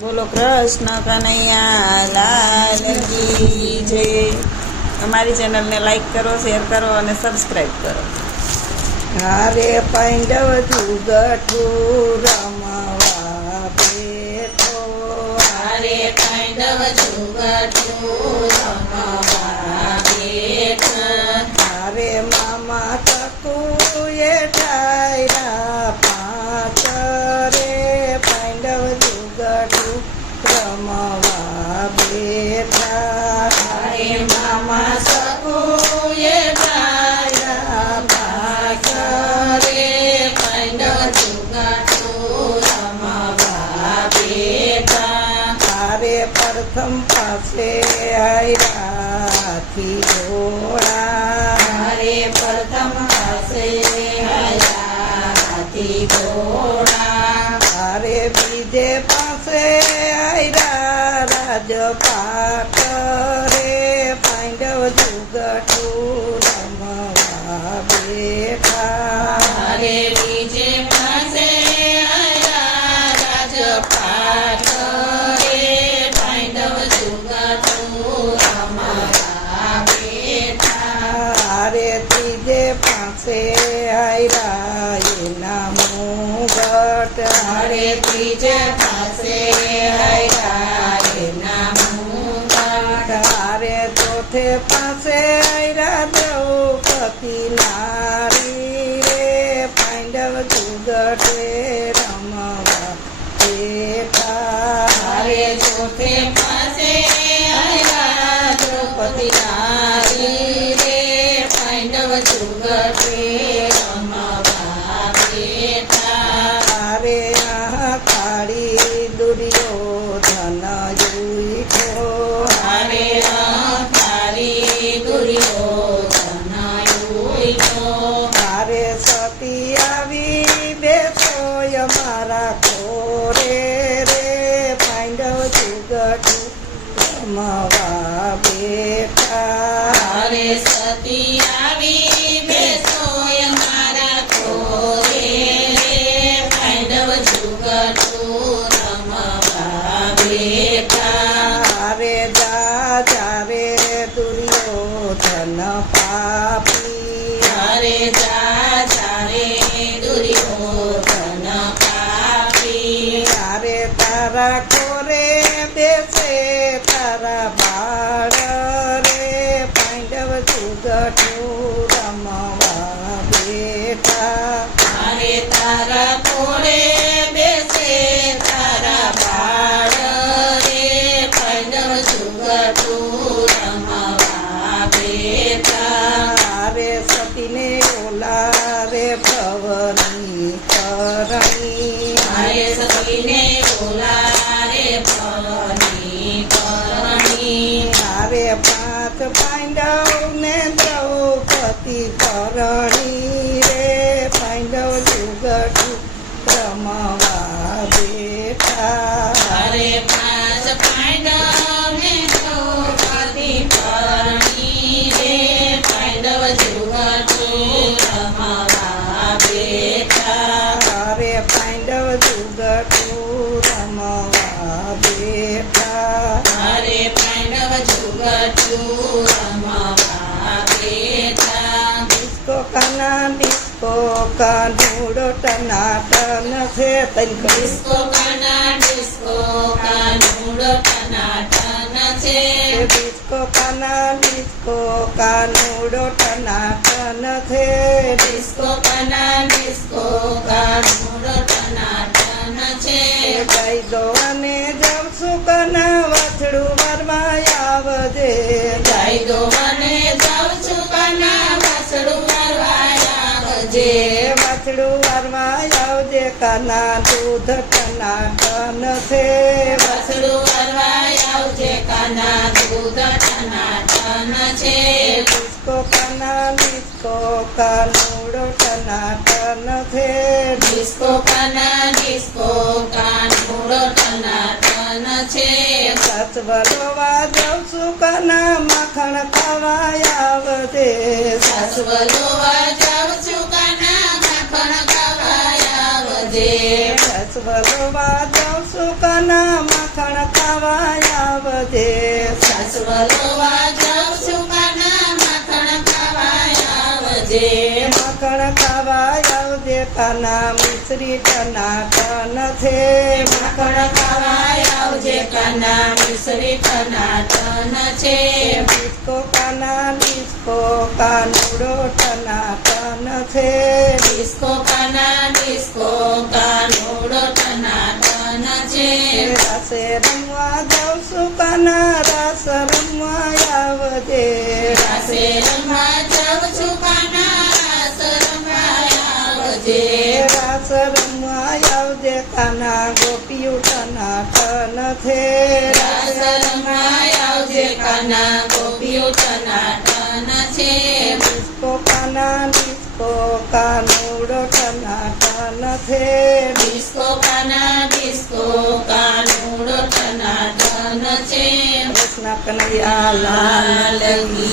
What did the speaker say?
બોલો કૃષ્ણ કનૈયા લાલ કી જય। અમારી ચેનલને લાઈક કરો, શેર કરો અને સબસ્ક્રાઈબ કરો। હારે પાંડવ જુગઠું રમવા બેઠો, હારે પાંડવ જુગઠું રમવા બેઠો, હારે મામા તકુએ ઠાયરા પાંચ રે પાંડવ જુગઠું રમવા બેઠા, હારે મામા સકુએ ઠાયરા પાંચ રે પાંડવ જુગઠું રમવા બેઠા, હારે પ્રથમ પાસે આયરાથી ઘોડા, હારે પ્રથમ પાસે હાથી ઘોડા, હારે બીજે પાસે આયરા રાજપાટ રે પાંડવ જુગઠું રમવા બેઠા, હારે બીજે પાસે આયા રાજપાટ રે પાંડવ જુગઠું રમવા બેઠા, હારે ત્રીજે પાસે આયરા એના મુગટ, હારે ત્રીજે પાસે આયા એના મુગટ, હારે ચોથે પાસે આયરા દ્રૌપદી નારી રે પાંડવ જુગટે રમવા બેઠા, હારે ચોથે પાસે આયા દ્રૌપદી નારી રે પાંડવ જુગટે રમવા બેઠા, હારે કાળી દુર્યોધન યુઠો, હારે તારી દુર્યોધન યુઠો, હારે સતી આવી બેસોય મારા ખોરે રે પાંડવ જુગઠું રમવા બેઠા, હારે સતી આવી બેસોય મારા ખોરે રે પાંડવ જુગઠું રમવા બેઠા, હારે જા રે દુર્યોધન પાપી, હારે રે દુર્યોધન પાપી, હારે તારા ખોરે બેસે તારા બાળ રે પાંડવ જુગઠું રમવા બેઠા, હારે તારા કોળે બેસે તારા બાળ રે પાંડવ જુગઠું રમવા બેઠા, હારે સતીને ઓલા રે ભવની કરણી, હારે સતીને બોલારે ભવની કરણી, હારે પાંચ પાંડવ ને દ્રૌપદી કરણી રે પાંડવ જુગઠું રમવા બેઠા, હારે પાંચ પાંડવ ને દ્રૌપદી કરણી રે પાંડવ જુગઠું રમવા બેઠા, હારે પાંડવ જુગઠું રમવા બેઠા, હારે પાંડવ જુગઠું રમવા બેઠા, ડિસ્કો કાનુડો ટનાટન છે તૈન ડિસ્કો કાનુડો ટનાટન છે, ડિસ્કો કાનુડો ટનાટન છે, ડિસ્કો કાનુડો ટનાટન છે, ગાઈ દોવાને જવશું કના વાછડું વારમાં આવજે, ગાય દોવાને જાઉં છું કાના વાસળું મારવા આવજે, વાછડું વારમાં આવજે કાના દૂધ ટનાટન છે, વાસળું મારવા આવજે કાના દૂધ ટનાટન છે, ડિસ્કો કાનુડો ટનાટન છે, ડિસ્કો કાનુડો ટનાટન છે, સાસવલોવા જવશું કના માખણ ખાવા આવજે, સાસવલોવા જાઉં છું કાના માખણ ખાવા આવજે, સાસવલોવા જવશું કના માખણ માખણ ખાવા આવજે સાસ વલોવા જાઉં છું કાના માખણ ખાવા આવજે માખણ ખાવા આવજે કાના મિશ્રી ટનાટન છે માખણ ખાવા આવજે કાના મિશ્રી ટનાટન છે ડિસ્કો કાના ડિસ્કો કાનુડો ટનાટન છે ડિસ્કો કાનુડો ટનાટન છે રાસે રમવા જાઉં છું કાના રાસ રમવા આવજે રાસે રમવા જાઉં છું કાના રાસ રમવા આવજે રાસ રમવા આવજે કાના ગોપીયું ટનાટન છે રાસ રમવા આવજે કાના ગોપીઓ ટનાટન છે ડિસ્કો કાના ડિસ્કો કાનુડો ટનાટન છે ડિસ્કો કાનુડો ટનાટન છે કૃષ્ણ કનૈયા લાલ લાલ કી